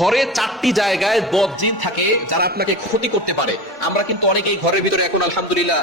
ঘরে 4টি জায়গায় বদজিন থাকে যারা আপনাকে ক্ষতি করতে পারে। আমরা কিন্তু অনেকেই ঘরের ভিতরে এখন আলহামদুলিল্লাহ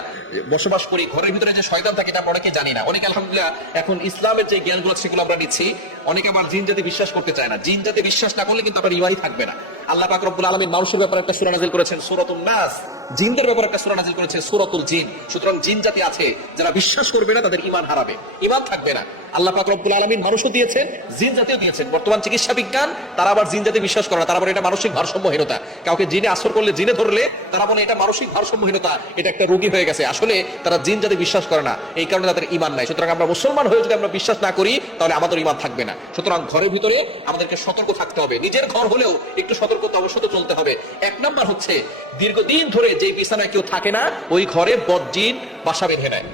বসবাস করি, ঘরের ভিতরে যে শয়তান থাকে এটা অনেকে জানি না। অনেকে আলহামদুলিল্লাহ এখন ইসলামের যে জ্ঞানগুলো সেগুলো আমরা নিচ্ছি। অনেকে আবার জিন জাতি বিশ্বাস করতে চায় না। জিন জাতি বিশ্বাস না করলে কিন্তু আপনার ইমানই থাকবে না। আল্লাহ পাক রব্বুল আলামিন মানুষের ব্যাপারে একটা সূরা নাযিল করেছেন সূরাতুন নাস, জিনদের ব্যাপারে একটা সূরা নাযিল করেছেন সূরাতুল জিন। সুতরাং জিন জাতি আছে যারা বিশ্বাস করবে না, তাদের ঈমান হারাবে, ঈমান থাকবে না। আল্লাহ পাক রব্বুল আলামিন মানুষও দিয়েছেন, জিন জাতিও দিয়েছেন। বর্তমান চিকিৎসা বিজ্ঞান তারা আবার জিন জাতি বিশ্বাস করে না, তারা বলে এটা মানসিক ভারসাম্যহীনতা। কাউকে জিনে আসর করলে, জিনে ধরলে তারা বলে এটা মানসিক ভারসাম্যহীনতা, এটা একটা রোগী হয়ে গেছে। আসলে তারা জিন জাতি বিশ্বাস করে না, এই কারণে তাদের ঈমান নাই। সুতরাং আমরা মুসলমান হয়ে যদি আমরা বিশ্বাস না করি তাহলে আমাদের ঈমান থাকবে না। সুতরাং ঘরের ভিতরে আমাদেরকে সতর্ক থাকতে হবে। নিজের ঘর হলেও একটু সতর্কতা অবশ্যই চলতে হবে। 1 নাম্বার হচ্ছে দীর্ঘদিন ধরে যে বিছানায় কেউ থাকে না, ওই ঘরে বদজিন বাসা বেঁধে নেয়।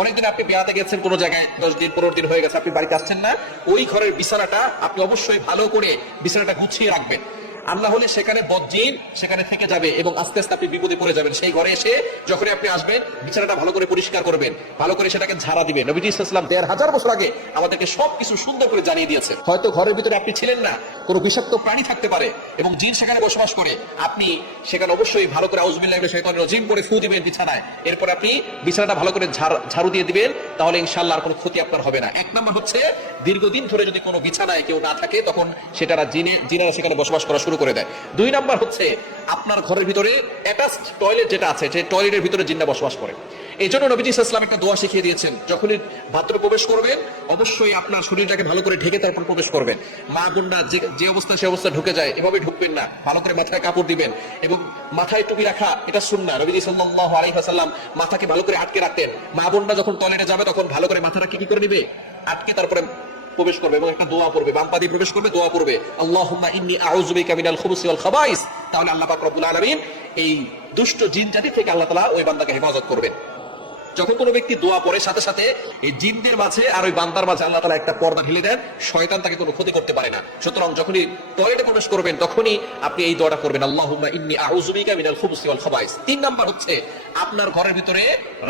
অনেকদিন আপনি বেড়াতে গেছেন কোনো জায়গায়, 10 দিন 15 দিন হয়ে গেছে আপনি বাড়িতে আসছেন না, ওই ঘরের বিছানাটা আপনি অবশ্যই ভালো করে বিছানাটা গুছিয়ে রাখবেন। আর না হলে সেখানে বদজিন সেখানে থেকে যাবে এবং আস্তে আস্তে আপনি বিপদে পড়ে যাবেন। সেই ঘরে এসে যখন আপনি আসবেন, বিছানাটা ভালো করে পরিষ্কার করবেন, ভালো করে সেটাকে ঝাড়া দিবেন। নবীজি সাল্লাল্লাহু আলাইহি ওয়াসাল্লাম 1500 বছর আগে আমাদেরকে সবকিছু সুন্দর করে জানিয়ে দিয়েছে। হয়তো ঘরের ভিতরে আপনি ছিলেন না, কোনো বিষাক্ত প্রাণী থাকতে পারে এবং জিন সেখানে বসবাস করে, আপনি সেখানে অবশ্যই ভালো করে আউযুবিল্লাহি মিনাশ শাইতানির রাজিম করে ফু দিবেন বিছানায়। এরপর আপনি বিছানাটা ভালো করে ঝাড়ু দিয়ে দিবেন, তাহলে ইনশাআল্লাহ আর কোনো ক্ষতি আপনার হবে না। 1 নাম্বার হচ্ছে দীর্ঘদিন ধরে যদি কোনো বিছানায় কেউ না থাকে, তখন সেটারা জিনেরা সেখানে বসবাস করা শুরু করে দেয়। 2 নাম্বার হচ্ছে আপনার ঘরের ভিতরে অ্যাটাচড টয়লেট যেটা আছে, যে টয়লেটের ভিতরে জিনরা বসবাস করে। এই জন্য নবীজি সাল্লাল্লাহু আলাইহি ওয়াসাল্লাম একটা দোয়া শিখিয়ে দিয়েছেন, যখনই বাথরুমে প্রবেশ করবেন অবশ্যই আপনার শরীরটাকে ভালো করে ঢেকে তারপর প্রবেশ করবেন। মা বোনরা যে অবস্থায় সে অবস্থা ঢুকে যায়, এভাবে ঢুকবেন না। ভালো করে মাথায় কাপড় দিবেন এবং মাথায় টুপি রাখা এটা সুন্নাহ। নবীজি সাল্লাল্লাহু আলাইহি ওয়াসাল্লাম মাথাকে ভালো করে আটকে রাখতেন। মা বোনরা যখন টয়লেটে যাবে তখন ভালো করে মাথাটাকে কি করে নিবে, আটকে তারপরে প্রবেশ করবে এবং একটা দোয়া পড়বে। বাম পা দিয়ে প্রবেশ করবে, দোয়া পড়বে আল্লাহুম্মা ইন্নী আউযু বিকা মিনাল খুবুসি ওয়াল খাবাইস। তাহলে আল্লাহ পাক রব্বুল আলামিন এই দুষ্ট জিন জাতি থেকে আল্লাহ তাআলা ওই বান্দাকে হেফাজত করবেন। যখন কোনো ব্যক্তি দোয়া পড়ে, সাথে সাথে এই জিনদের মাঝে আর ওই বান্দার মাঝে আল্লাহ তাআলা একটা পর্দা ঢেলে দেন, শয়তান তাকে কোনো ক্ষতি করতে পারে না। সুতরাং যখনই টয়লেটে প্রবেশ করবেন তখনই আপনি এই দোয়াটা করবেন, আল্লাহুম্মা ইন্নী আউযু বিকা মিনাল খুবুসি ওয়াল খাবাইস। 3 নাম্বার হচ্ছে আপনার ঘরের ভিতরে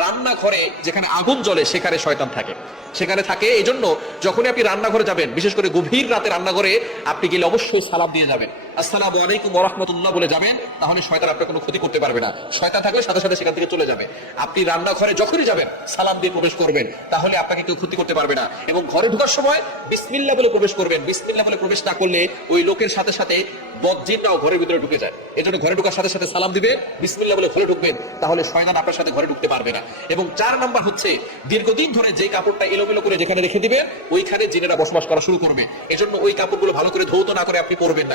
রান্নাঘরে যেখানে আগুন জ্বলে সেখানে শয়তান থাকে, সেখানে থাকে। এই জন্য যখনই আপনি রান্নাঘরে যাবেন, বিশেষ করে গভীর রাতে রান্নাঘরে আপনি গেলে অবশ্যই সালাম দিয়ে যাবেন, আসসালামু আলাইকুম ওয়া রাহমাতুল্লাহ বলে যাবেন। তাহলে শয়তান আপনার কোনো ক্ষতি করতে পারবে না। শয়তান থাকলে সাথে সাথে সেখান থেকে চলে যাবে। আপনি রান্নাঘরে যখনই যাবেন সালাম দিয়ে প্রবেশ করবেন, তাহলে আপনাকে কেউ ক্ষতি করতে পারবে না। এবং ঘরে ঢোকার সময় বিসমিল্লাহ বলে প্রবেশ করবেন। বিসমিল্লাহ বলে প্রবেশ না করলে ওই লোকের সাথে সাথে বদজিনরাও ঘরের ভিতরে ঢুকে যায়। এজন্য ঘরে ঢোকার সাথে সাথে সালাম দিবে, বিসমিল্লাহ বলে ঘরে ঢুকবেন, তাহলে শয়তান আপনার সাথে ঘরে ঢুকতে পারবে না। এবং 4 নাম্বার হচ্ছে দীর্ঘদিন ধরে যে কাপড়টা এলোমেলো করে যেখানে রেখে দিবেন, ওইখানে জিনেরা বসবাস করা শুরু করবে। এজন্য ওই কাপড়গুলো ভালো করে ধৌত না করে আপনি পরবেন না।